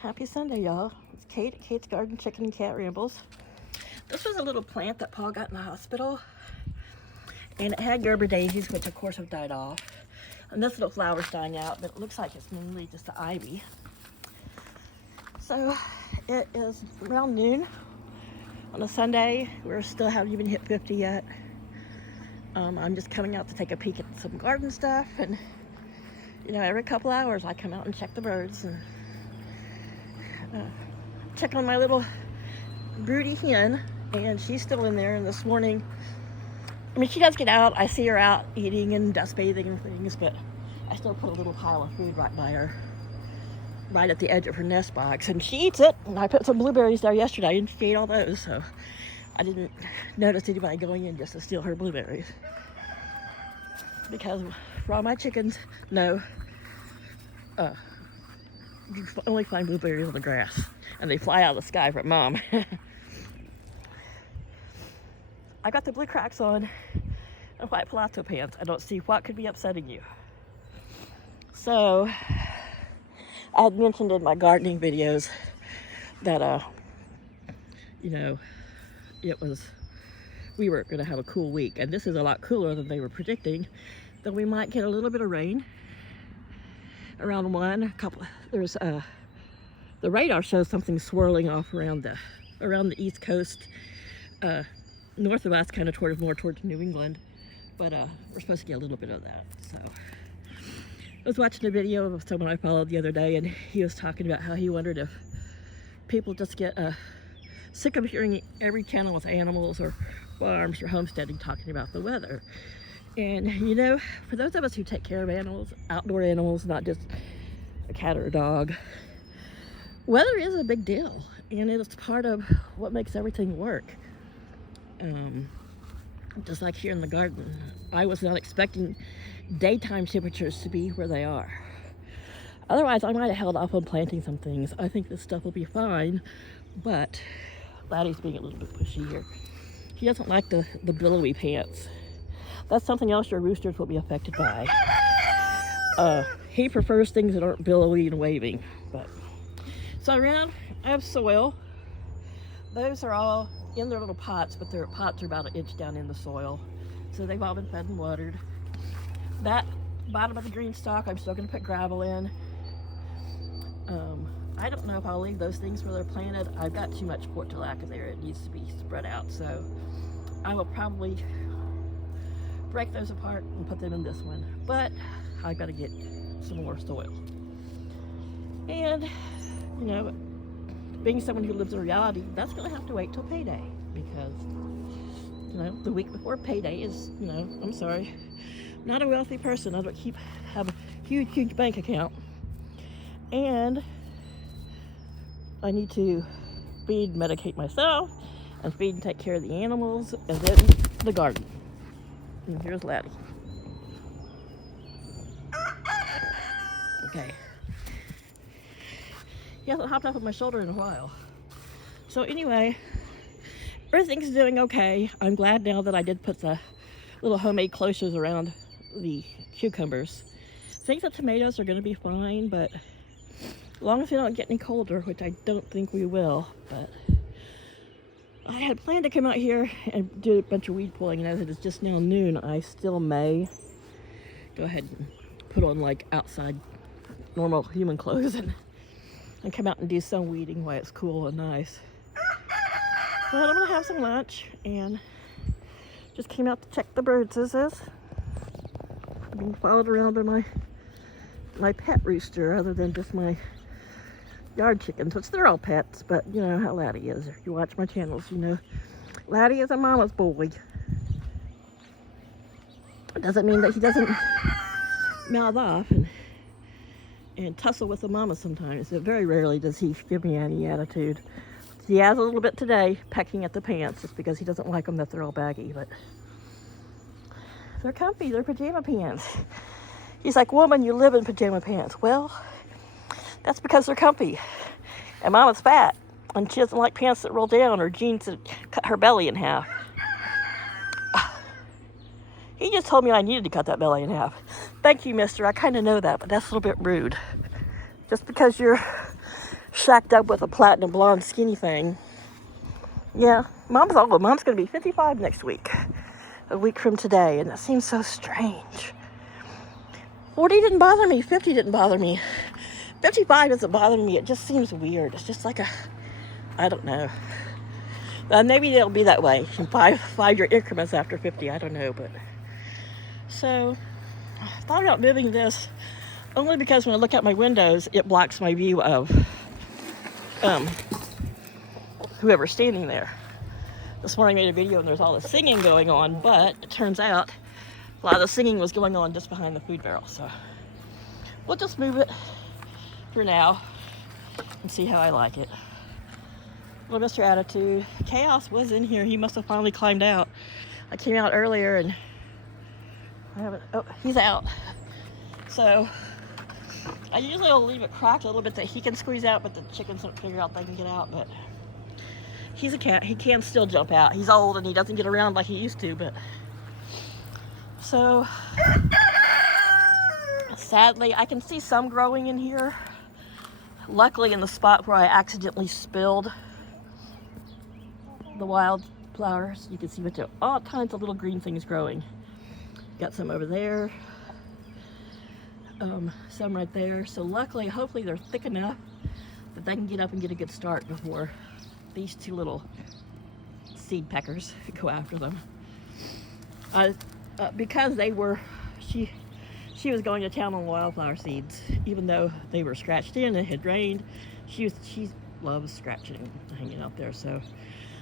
Happy Sunday, y'all. It's Kate at Kate's Garden Chicken and Cat Rambles. This was a little plant that Paul got in the hospital, and it had Gerber daisies, which of course have died off. And this little flower's dying out, but it looks like it's mainly just the ivy. So it is around noon on a Sunday. We still haven't even hit 50 yet. I'm just coming out to take a peek at some garden stuff, and every couple hours I come out and check the birds and check on my little broody hen, and she's still in there. And this morning, she does get out. I see her out eating and dust bathing and things, but I still put a little pile of food right by her, right at the edge of her nest box, and she eats it. And I put some blueberries there yesterday, and she ate all those, so I didn't notice anybody going in just to steal her blueberries. Because for all my chickens know, you only find blueberries on the grass, and they fly out of the sky from mom. I got the blue cracks on and white palazzo pants. I don't see what could be upsetting you. So, I had mentioned in my gardening videos that, we were going to have a cool week, and this is a lot cooler than they were predicting. Though we might get a little bit of rain around 1. There's the radar shows something swirling off around the East Coast, north of us, kind of more towards New England, but we're supposed to get a little bit of that. So I was watching a video of someone I followed the other day, and he was talking about how he wondered if people just get sick of hearing every channel with animals or farms or homesteading talking about the weather. And for those of us who take care of animals, outdoor animals, not just a cat or a dog, weather is a big deal, and it's part of what makes everything work. Just like here in the garden, I was not expecting daytime temperatures to be where they are. Otherwise, I might have held off on planting some things. I think this stuff will be fine, but Laddie's being a little bit pushy here. He doesn't like the billowy pants. That's something else your roosters will be affected by. He prefers things that aren't billowy and waving. So around, I have soil. Those are all in their little pots, but their pots are about an inch down in the soil. So they've all been fed and watered. That bottom of the green stalk, I'm still going to put gravel in. I don't know if I'll leave those things where they're planted. I've got too much portulaca there. It needs to be spread out. So I will probably break those apart and put them in this one. But I've got to get some more soil. And, being someone who lives in reality, that's going to have to wait till payday. Because, the week before payday is, I'm sorry, not a wealthy person. I don't have a huge bank account. And I need to feed and medicate myself, and feed and take care of the animals, and then the garden. And here's Laddie. Okay. He hasn't hopped up on my shoulder in a while. So anyway, everything's doing okay. I'm glad now that I did put the little homemade cloches around the cucumbers. I think the tomatoes are going to be fine, but as long as we don't get any colder, which I don't think we will. But I had planned to come out here and do a bunch of weed pulling, and as it is just now noon, I still may go ahead and put on outside normal human clothes and come out and do some weeding while it's cool and nice. But I'm gonna have some lunch, and just came out to check the birds. I've been followed around by my pet rooster, other than just my yard chickens, which they're all pets, but you know how Laddie is. If you watch my channels, Laddie is a mama's boy. It doesn't mean that he doesn't mouth off and tussle with the mama sometimes. Very rarely does he give me any attitude. He has a little bit today, pecking at the pants, just because he doesn't like them that they're all baggy, but they're comfy. They're pajama pants. He's like, "Woman, you live in pajama pants." Well, that's because they're comfy. And Mama's fat, and she doesn't like pants that roll down or jeans that cut her belly in half. He just told me I needed to cut that belly in half. Thank you, mister. I kind of know that, but that's a little bit rude. Just because you're shacked up with a platinum blonde skinny thing. Yeah, Mom's old. Mom's going to be 55 next week, a week from today, and that seems so strange. 40 didn't bother me. 50 didn't bother me. 55 doesn't bother me. It just seems weird. It's just like I don't know. Maybe it'll be that way in five-year increments after 50. I don't know, but so I thought about moving this only because when I look out my windows, it blocks my view of whoever's standing there. This morning I made a video and there's all the singing going on, but it turns out a lot of the singing was going on just behind the food barrel. So we'll just move it for now and see how I like it. Little Mr. Attitude. Chaos was in here. He must have finally climbed out. I came out earlier and I haven't, oh, he's out. So I usually will leave it cracked a little bit that he can squeeze out, but the chickens don't figure out they can get out. But he's a cat. He can still jump out. He's old and he doesn't get around like he used to, but so sadly I can see some growing in here. Luckily in the spot where I accidentally spilled the wildflowers, you can see what all kinds of little green things growing. Got some over there, some right there. So luckily, hopefully they're thick enough that they can get up and get a good start before these two little seed peckers go after them. Because they were, she was going to town on wildflower seeds, even though they were scratched in, it had rained. She loves scratching and hanging out there, so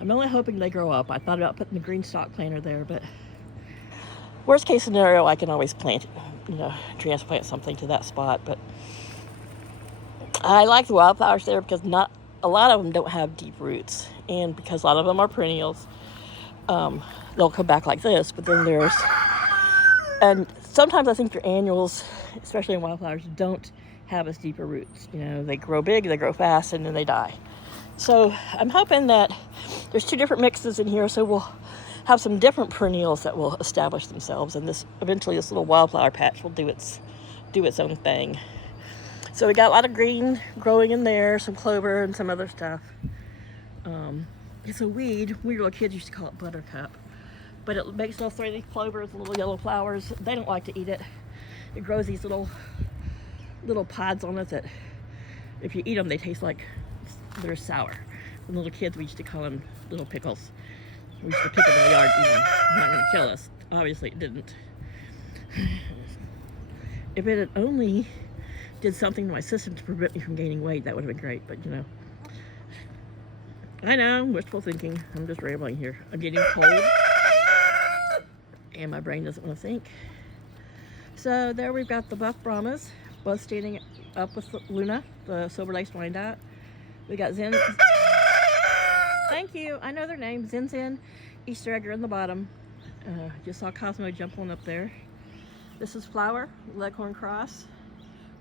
I'm only hoping they grow up. I thought about putting the green stalk planter there, but worst case scenario, I can always plant, transplant something to that spot. But I like the wildflowers there because not a lot of them don't have deep roots, and because a lot of them are perennials, they'll come back like this. But then and sometimes I think your annuals, especially in wildflowers, don't have as deeper roots. They grow big, they grow fast, and then they die. So I'm hoping that there's two different mixes in here, so we'll have some different perennials that will establish themselves, and eventually this little wildflower patch will do its own thing. So we got a lot of green growing in there, some clover and some other stuff. It's a weed. We little kids used to call it buttercup, but it makes those 3-leaf clovers, the little yellow flowers. They don't like to eat it. It grows these little pods on it that, if you eat them, they taste like they're sour. The little kids, we used to call them little pickles. We used to pick them in the yard, eat them. It's not going to kill us. Obviously, it didn't. If it had only did something to my system to prevent me from gaining weight, that would have been great. But I know, wishful thinking. I'm just rambling here. I'm getting cold, and my brain doesn't want to think. So there we've got the buff Brahmas, both standing up with Luna, the silver-laced Wyandotte. We got Zen. Thank you. I know their names. Zen, Easter egger in the bottom. Just saw Cosmo jump on up there. This is Flower, Leghorn Cross.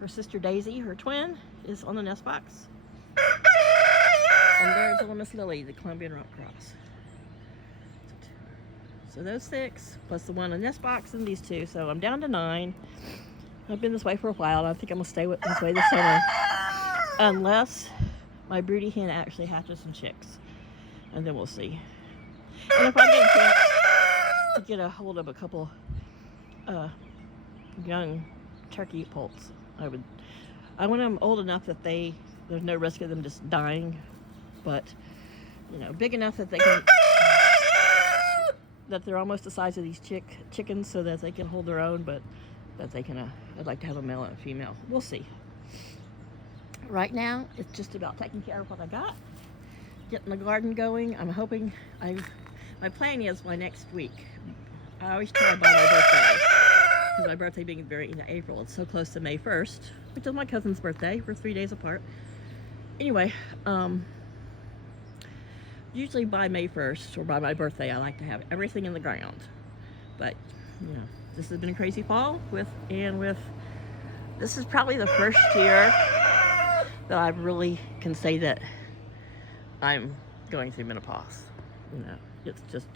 Her sister Daisy, her twin, is on the nest box. And there's little Miss Lily, the Colombian Rock Cross. So those 6, plus the one in the nest box and these 2. So I'm down to 9. I've been this way for a while, and I think I'm going to stay this way this summer. Unless my broody hen actually hatches some chicks. And then we'll see. And if I get a chance to get a hold of a couple young turkey poults, I want them old enough that there's no risk of them just dying, but big enough that they can, that they're almost the size of these chickens, so that they can hold their own, but that they can. I'd like to have a male and a female. We'll see. Right now, it's just about taking care of what I got, getting the garden going. I'm hoping my plan is my next week. I always try by my birthday, because my birthday being very into April, it's so close to May 1st, which is my cousin's birthday. We're 3 days apart. Anyway, usually by May 1st or by my birthday, I like to have everything in the ground. But this has been a crazy fall this is probably the first year that I really can say that I'm going through menopause. It's just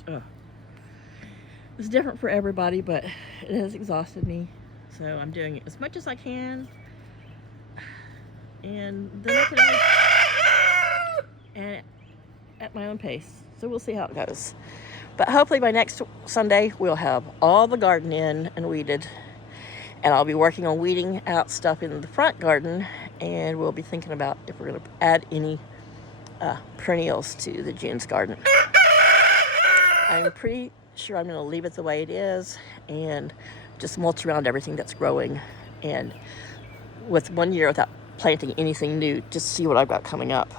it's different for everybody, but it has exhausted me. So I'm doing as much as I can, and then I can at my own pace. So we'll see how it goes. But hopefully by next Sunday, we'll have all the garden in and weeded. And I'll be working on weeding out stuff in the front garden. And we'll be thinking about if we're going to add any perennials to the June's garden. I'm pretty sure I'm going to leave it the way it is and just mulch around everything that's growing. And with 1 year without planting anything new, just see what I've got coming up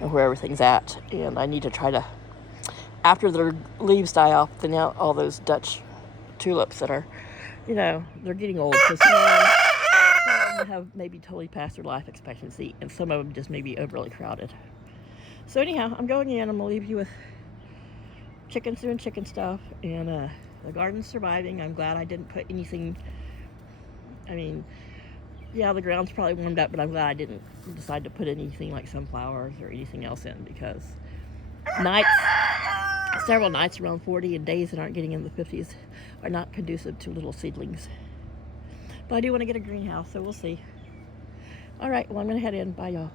and where everything's at. And I need to try to, after the leaves die off, thin out all those Dutch tulips that are, they're getting old. So some of them have maybe totally past their life expectancy, and some of them just may be overly crowded. So anyhow, I'm going in. I'm going to leave you with chickens doing chicken stuff, and the garden's surviving. I'm glad I didn't put anything, yeah, the ground's probably warmed up, but I'm glad I didn't decide to put anything like sunflowers or anything else in, because several nights around 40 and days that aren't getting in the 50s are not conducive to little seedlings. But I do want to get a greenhouse, so we'll see. All right, well, I'm going to head in. Bye, y'all.